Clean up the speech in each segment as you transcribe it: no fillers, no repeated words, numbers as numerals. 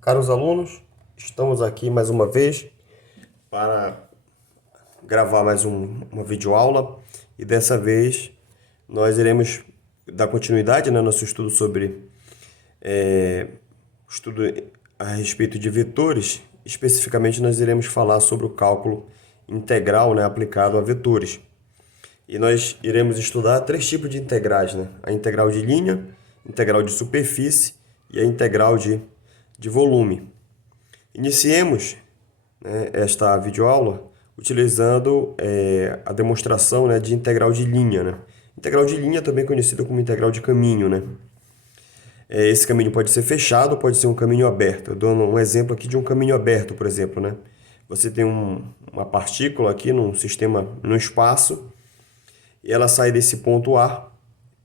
Caros alunos, estamos aqui mais uma vez para gravar mais uma videoaula e dessa vez nós iremos dar continuidade no nosso estudo sobre estudo a respeito de vetores. Especificamente nós iremos falar sobre o cálculo integral, aplicado a vetores. E nós iremos estudar três tipos de integrais, a integral de linha, integral de superfície e a integral de volume. Iniciemos, esta videoaula utilizando a demonstração, de integral de linha. Integral de linha, também conhecida como integral de caminho. Esse caminho pode ser fechado, pode ser um caminho aberto. Eu dou um exemplo aqui de um caminho aberto, por exemplo. Você tem uma partícula aqui num sistema, no espaço, e ela sai desse ponto A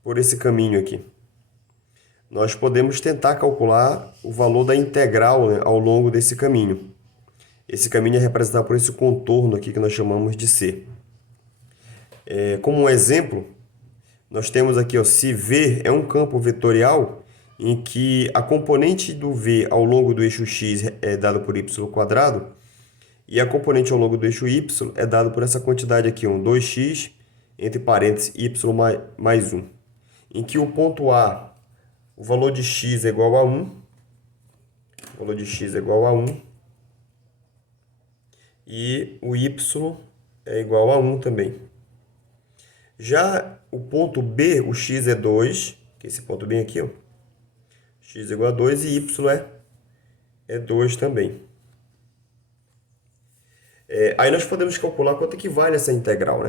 por esse caminho aqui. Nós podemos tentar calcular o valor da integral, ao longo desse caminho. Esse caminho é representado por esse contorno aqui que nós chamamos de C. Como um exemplo, nós temos aqui, se V é um campo vetorial em que a componente do V ao longo do eixo x é dada por y² e a componente ao longo do eixo y é dada por essa quantidade aqui, 2x, entre parênteses, y mais 1. Em que o ponto A, o valor de x é igual a 1, o valor de x é igual a 1, e o y é igual a 1 também. Já o ponto B, o x é 2, que é esse ponto bem aqui, x é igual a 2 e y é 2 também. Aí nós podemos calcular quanto é que vale essa integral,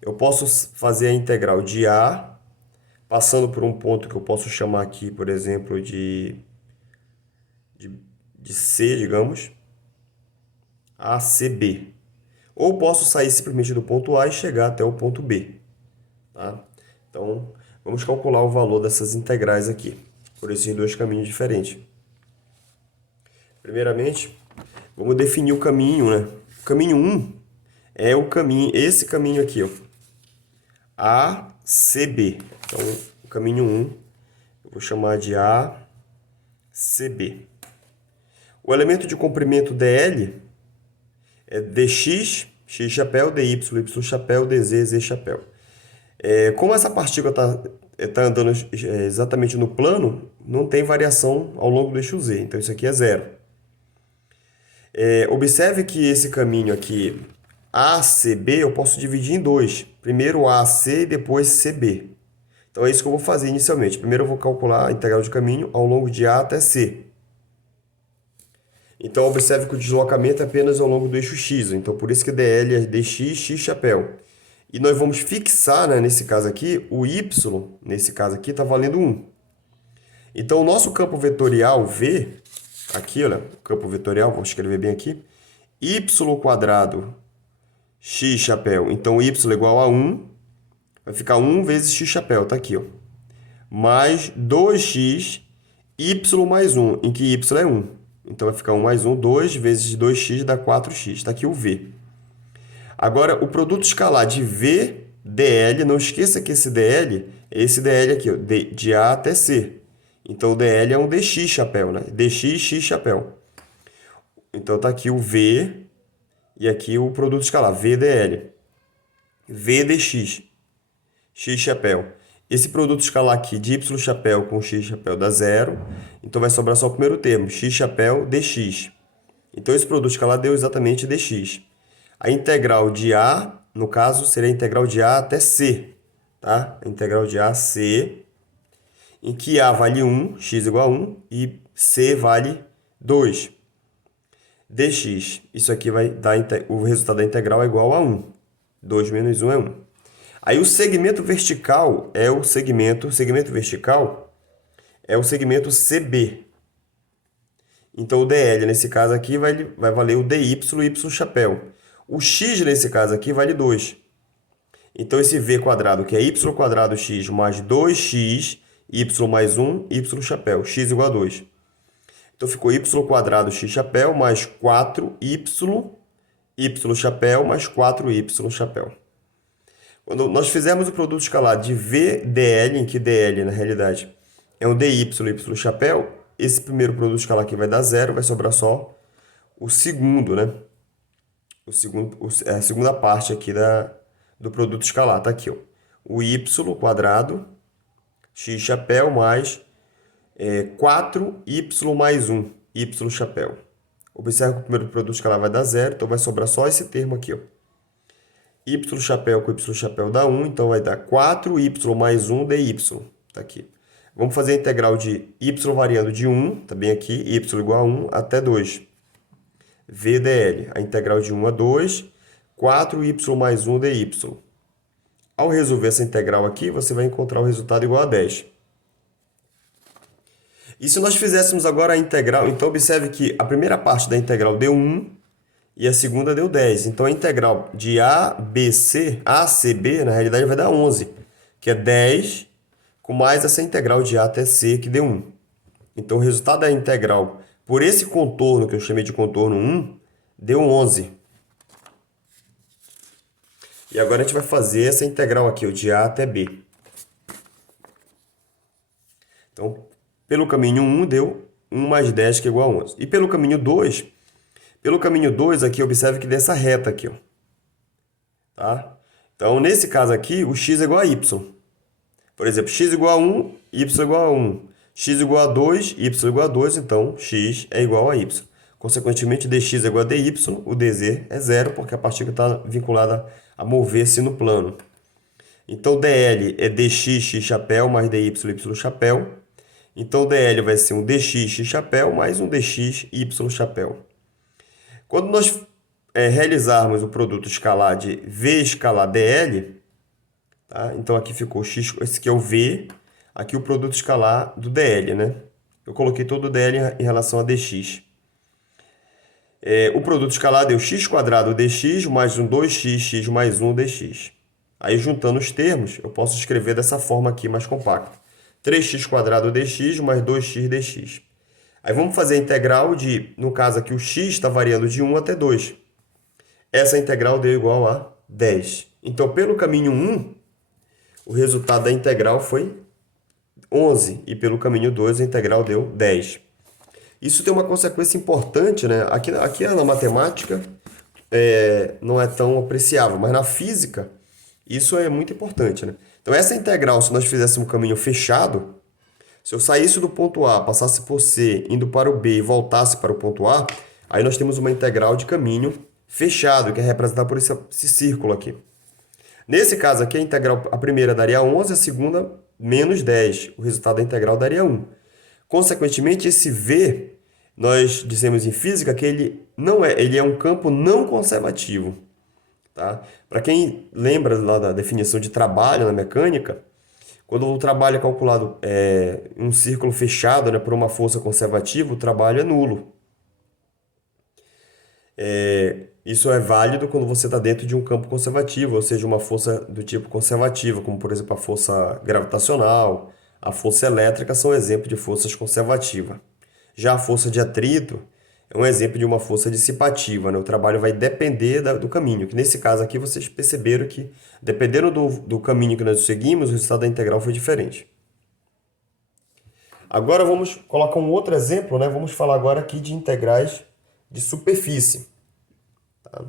Eu posso fazer a integral de A, passando por um ponto que eu posso chamar aqui, por exemplo, de C, digamos, a CB. Ou posso sair simplesmente do ponto A e chegar até o ponto B. Tá? Então, vamos calcular o valor dessas integrais aqui, por esses dois caminhos diferentes. Primeiramente, vamos definir o caminho, O caminho 1 é esse caminho aqui, ACB. Então, o caminho 1, eu vou chamar de ACB. O elemento de comprimento DL é dx, x chapéu, dy, y chapéu, dz, z chapéu. Como essa partícula tá andando exatamente no plano, não tem variação ao longo do eixo z, então isso aqui é zero. Observe que esse caminho aqui, ACB, eu posso dividir em dois. Primeiro AC e depois CB. Então é isso que eu vou fazer inicialmente. Primeiro eu vou calcular a integral de caminho ao longo de A até C. Então observe que o deslocamento é apenas ao longo do eixo x. Então por isso que DL é dx, x chapéu. E nós vamos fixar, nesse caso aqui, o y, nesse caso aqui, está valendo 1. Então o nosso campo vetorial V, aqui, olha, o campo vetorial, vou escrever bem aqui, y² x chapéu. Então y é igual a 1, vai ficar 1 vezes x chapéu, tá aqui, mais 2x, y mais 1, em que y é 1. Então vai ficar 1 mais 1, 2 vezes 2x dá 4x, está aqui o V. Agora, o produto escalar de V, DL, não esqueça que esse DL é esse DL aqui, de A até C. Então, o DL é um dx chapéu, dx, x chapéu. Então, está aqui o V e aqui o produto escalar, VDL. V dx, x chapéu. Esse produto escalar aqui de y chapéu com x chapéu dá zero. Então, vai sobrar só o primeiro termo, x chapéu dx. Então, esse produto escalar deu exatamente dx. A integral de A, no caso, seria a integral de A até C. Tá? A integral de A a C, em que A vale 1, x igual a 1, e C vale 2. dx, isso aqui vai dar, o resultado da integral é igual a 1. 2 menos 1 é 1. Aí o segmento vertical é o segmento vertical é o segmento CB. Então o DL, nesse caso aqui, vai valer o dy, y chapéu. O x, nesse caso aqui, vale 2. Então esse v², que é y² x mais 2x, y mais 1, y chapéu, x igual a 2. Então ficou y² x chapéu mais 4y, y chapéu mais 4y chapéu. Quando nós fizermos o produto escalar de VDL, em que DL, na realidade, é um dy, y chapéu, esse primeiro produto escalar aqui vai dar zero, vai sobrar só o segundo, né? A segunda parte aqui do produto escalar. Tá aqui, ó. O y quadrado, x chapéu mais 4y mais 1, y chapéu. Observe que o primeiro produto escalar vai dar zero, então vai sobrar só esse termo aqui, ó. Y chapéu com y chapéu dá 1, então vai dar 4y mais 1 dy. Tá aqui. Vamos fazer a integral de y variando de 1, tá bem aqui, y igual a 1 até 2. VDL, a integral de 1 a 2, 4y mais 1 dy. Ao resolver essa integral aqui, você vai encontrar o resultado igual a 10. E se nós fizéssemos agora a integral, então observe que a primeira parte da integral deu 1 e a segunda deu 10. Então a integral de A C, B, na realidade vai dar 11, que é 10 com mais essa integral de A até C, que deu 1. Então o resultado da integral por esse contorno, que eu chamei de contorno 1, deu 11. E agora a gente vai fazer essa integral aqui, o de A até B. Então, pelo caminho 1 deu 1 mais 10, que é igual a 11. E pelo caminho 2 aqui, observe que dessa reta aqui, ó. Tá? Então, nesse caso aqui, o x é igual a y. Por exemplo, x igual a 1, y igual a 1. X igual a 2, y igual a 2, então x é igual a y. Consequentemente, dx é igual a dy, o dz é zero, porque a partícula está vinculada a mover-se no plano. Então, dl é dx x chapéu mais dy y chapéu. Então, dl vai ser um dx x chapéu mais um dx y chapéu. Quando nós realizarmos o produto escalar de v escalar dl, tá? Então aqui ficou x, esse aqui é o v, aqui o produto escalar do dl, né? Eu coloquei todo o dl em relação a dx. O produto escalar deu x quadrado dx mais um 2x mais 1 dx. Aí, juntando os termos, eu posso escrever dessa forma aqui, mais compacta. 3x quadrado dx mais 2x dx. Aí vamos fazer a integral de, no caso aqui, o x está variando de 1 até 2. Essa integral deu igual a 10. Então, pelo caminho 1, o resultado da integral foi 11. E pelo caminho 2, a integral deu 10. Isso tem uma consequência importante, né? Aqui na matemática não é tão apreciável, mas na física isso é muito importante, né? Então, essa integral, se nós fizéssemos um caminho fechado, se eu saísse do ponto A, passasse por C, indo para o B e voltasse para o ponto A, aí nós temos uma integral de caminho fechado, que é representada por esse círculo aqui. Nesse caso aqui, a primeira daria 11, a segunda menos 10. O resultado da integral daria 1. Consequentemente, esse V, nós dizemos em física que ele é um campo não conservativo. Tá? Para quem lembra lá da definição de trabalho na mecânica, quando o trabalho é calculado em um círculo fechado, né, por uma força conservativa, o trabalho é nulo. Isso é válido quando você está dentro de um campo conservativo, ou seja, uma força do tipo conservativa, como por exemplo a força gravitacional, a força elétrica são exemplos de forças conservativas. Já a força de atrito é um exemplo de uma força dissipativa, né? O trabalho vai depender do caminho, que nesse caso aqui vocês perceberam que, dependendo do caminho que nós seguimos, o resultado da integral foi diferente. Agora vamos colocar um outro exemplo, né? Vamos falar agora aqui de integrais de superfície. Tá?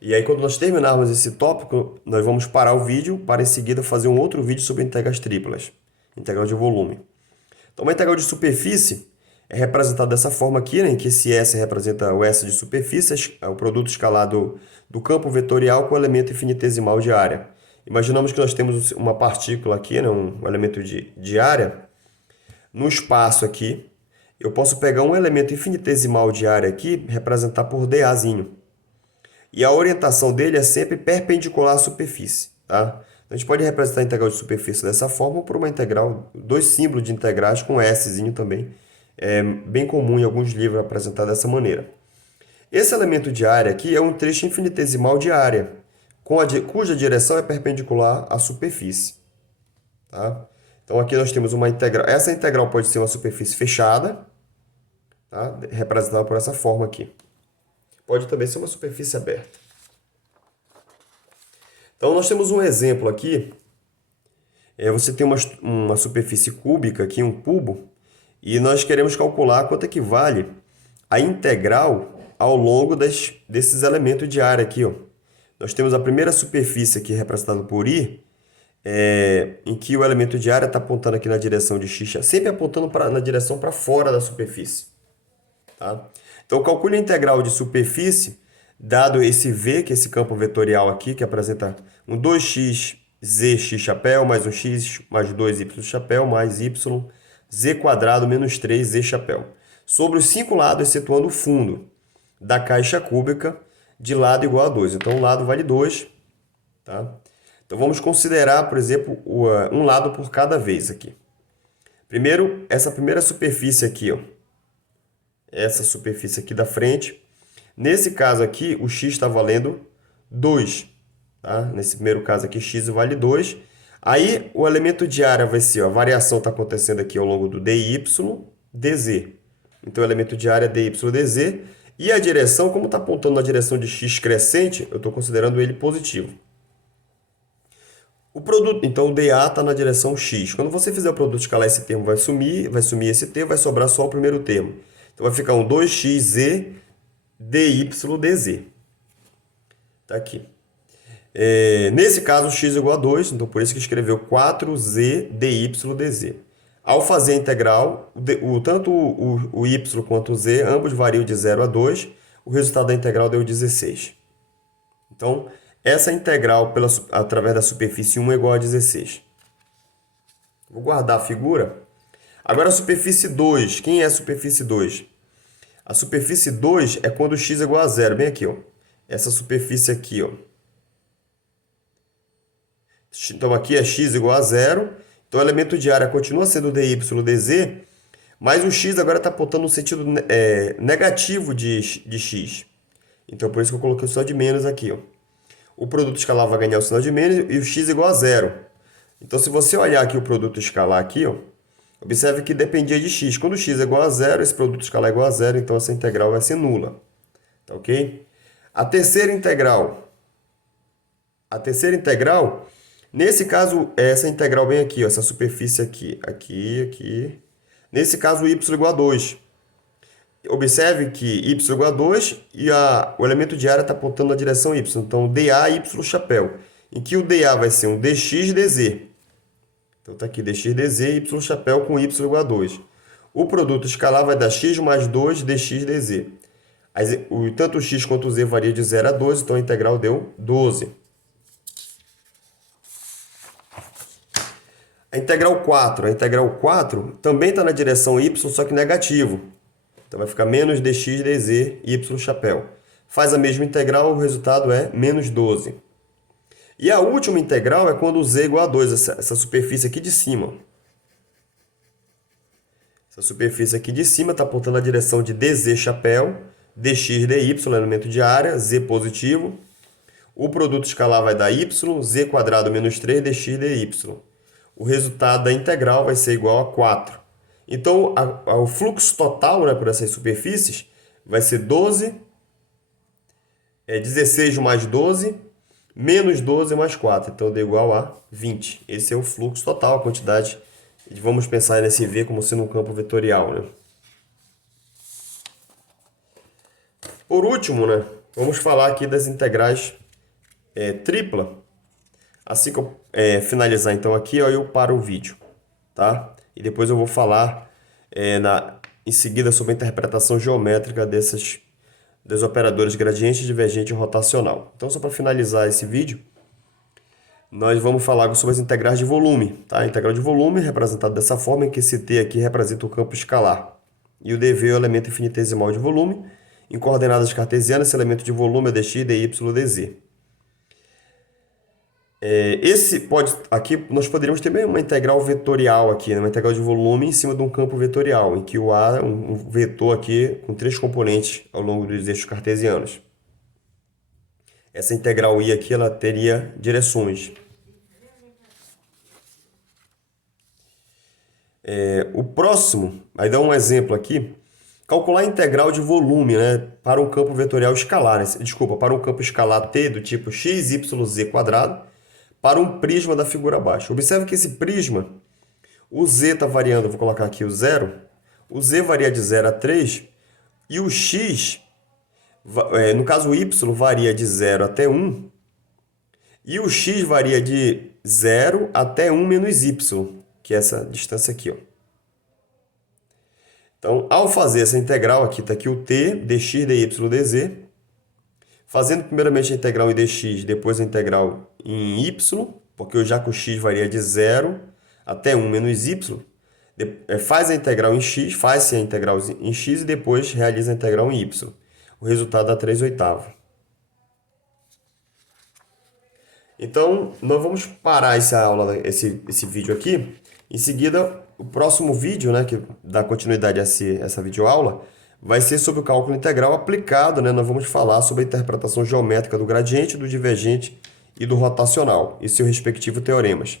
E aí, quando nós terminarmos esse tópico, nós vamos parar o vídeo para em seguida fazer um outro vídeo sobre integrais triplas, integral de volume. Então, uma integral de superfície é representada dessa forma aqui, né, em que esse S representa o S de superfície, é o produto escalar do campo vetorial com o elemento infinitesimal de área. Imaginamos que nós temos uma partícula aqui, né, um elemento de área. No espaço aqui, eu posso pegar um elemento infinitesimal de área aqui, representar por dAzinho. E a orientação dele é sempre perpendicular à superfície. Tá? A gente pode representar a integral de superfície dessa forma ou por uma integral, dois símbolos de integrais com Szinho também. É bem comum em alguns livros apresentar dessa maneira. Esse elemento de área aqui é um trecho infinitesimal de área, cuja direção é perpendicular à superfície. Tá? Então aqui nós temos uma integral. Essa integral pode ser uma superfície fechada, tá? Representada por essa forma aqui. Pode também ser uma superfície aberta. Então nós temos um exemplo aqui. Você tem uma superfície cúbica aqui, um cubo. E nós queremos calcular quanto equivale a integral ao longo desses elementos de área aqui, ó. Nós temos a primeira superfície aqui representada por I, em que o elemento de área está apontando aqui na direção de x, sempre apontando na direção para fora da superfície. Tá? Então, calcule a integral de superfície, dado esse V, que é esse campo vetorial aqui, que apresenta um 2x z x chapéu, mais um x mais 2y chapéu, mais y, z quadrado menos 3z chapéu. Sobre os 5 lados, excetuando o fundo da caixa cúbica, de lado igual a 2. Então, o lado vale 2. Tá? Então, vamos considerar, por exemplo, um lado por cada vez aqui. Primeiro, essa primeira superfície aqui, ó. Essa superfície aqui da frente. Nesse caso aqui, o x está valendo 2. Tá? Nesse primeiro caso aqui, x vale 2. Aí, o elemento de área vai ser, ó, a variação está acontecendo aqui ao longo do dy, dz. Então, o elemento de área é dy, dz. E a direção, como está apontando na direção de x crescente, eu estou considerando ele positivo. O produto, então, o dA está na direção x. Quando você fizer o produto escalar, esse termo vai sumir esse t, vai sobrar só o primeiro termo. Então, vai ficar um 2xz dy dz. Tá aqui. Nesse caso, x igual a 2, então por isso que escreveu 4z dy dz. Ao fazer a integral, tanto o y quanto o z, ambos variam de 0 a 2, o resultado da integral deu 16. Então, essa integral através da superfície 1 é igual a 16. Vou guardar a figura. Agora a superfície 2. Quem é a superfície 2? A superfície 2 é quando x é igual a 0. Bem aqui, ó. Essa superfície aqui, ó. Então aqui é x igual a 0. Então o elemento de área continua sendo dy dz, mas o x agora está apontando no sentido negativo de x. Então por isso que eu coloquei o sinal de menos aqui, ó. O produto escalar vai ganhar o sinal de menos e o x igual a 0. Então se você olhar aqui o produto escalar aqui, ó, observe que dependia de x. Quando x é igual a 0, esse produto escalar é igual a 0, então essa integral vai ser nula. Tá ok? A terceira integral, nesse caso, essa integral bem aqui, ó, essa superfície aqui, aqui. Nesse caso, o y igual a 2. Observe que y igual a 2 e o elemento de área está apontando na direção y. Então, dA, y chapéu. Em que o dA vai ser um dx dz. Então, está aqui dx dz, y chapéu com y igual a 2. O produto escalar vai dar x mais 2 dx dz. Tanto o x quanto o z varia de 0 a 2, então a integral deu 12. A integral 4 também está na direção y, só que negativo. Então vai ficar menos dx dz, y chapéu. Faz a mesma integral, o resultado é menos 12. E a última integral é quando o z é igual a 2, essa superfície aqui de cima. Essa superfície aqui de cima está apontando na direção de dz chapéu, dx dy, elemento de área, z positivo. O produto escalar vai dar y, z quadrado menos 3 dx dy. O resultado da integral vai ser igual a 4. Então, o fluxo total, né, por essas superfícies vai ser 16 mais 12, menos 12 mais 4. Então, deu igual a 20. Esse é o fluxo total, a quantidade. Vamos pensar nesse V como sendo um campo vetorial, né? Por último, né, vamos falar aqui das integrais tripla. Assim que eu finalizar, então, aqui, ó, eu paro o vídeo, tá? E depois eu vou falar em seguida sobre a interpretação geométrica dos operadores gradiente, divergente e rotacional. Então, só para finalizar esse vídeo, nós vamos falar sobre as integrais de volume, tá? A integral de volume é representada dessa forma, em que esse t aqui representa o campo escalar. E o dv é o elemento infinitesimal de volume. Em coordenadas cartesianas, esse elemento de volume é dx, dy, dz. Aqui nós poderíamos ter uma integral vetorial aqui, né? Uma integral de volume em cima de um campo vetorial, em que o A é um vetor aqui com 3 componentes ao longo dos eixos cartesianos. Essa integral I aqui, ela teria direções. O próximo, aí dá um exemplo aqui, calcular a integral de volume, né, para um campo vetorial escalar, né? Desculpa, para um campo escalar T do tipo x, y, z quadrado, para um prisma da figura abaixo. Observe que esse prisma, o z está variando, vou colocar aqui o 0, o z varia de 0 a 3 e o x, no caso o y, varia de 0 até 1 e o x varia de 0 até 1 menos y, que é essa distância aqui, ó. Então, ao fazer essa integral aqui, está aqui o t, dx, dy, dz. Fazendo primeiramente a integral em dx, depois a integral em y, porque já que o x varia de 0 até 1 menos y, faz a integral em x, faz-se a integral em x e depois realiza a integral em y. O resultado dá 3/8. Então, nós vamos parar essa aula, esse vídeo aqui. Em seguida, o próximo vídeo, né, que dá continuidade a essa videoaula, vai ser sobre o cálculo integral aplicado, né? Nós vamos falar sobre a interpretação geométrica do gradiente, do divergente e do rotacional, e seus respectivos teoremas.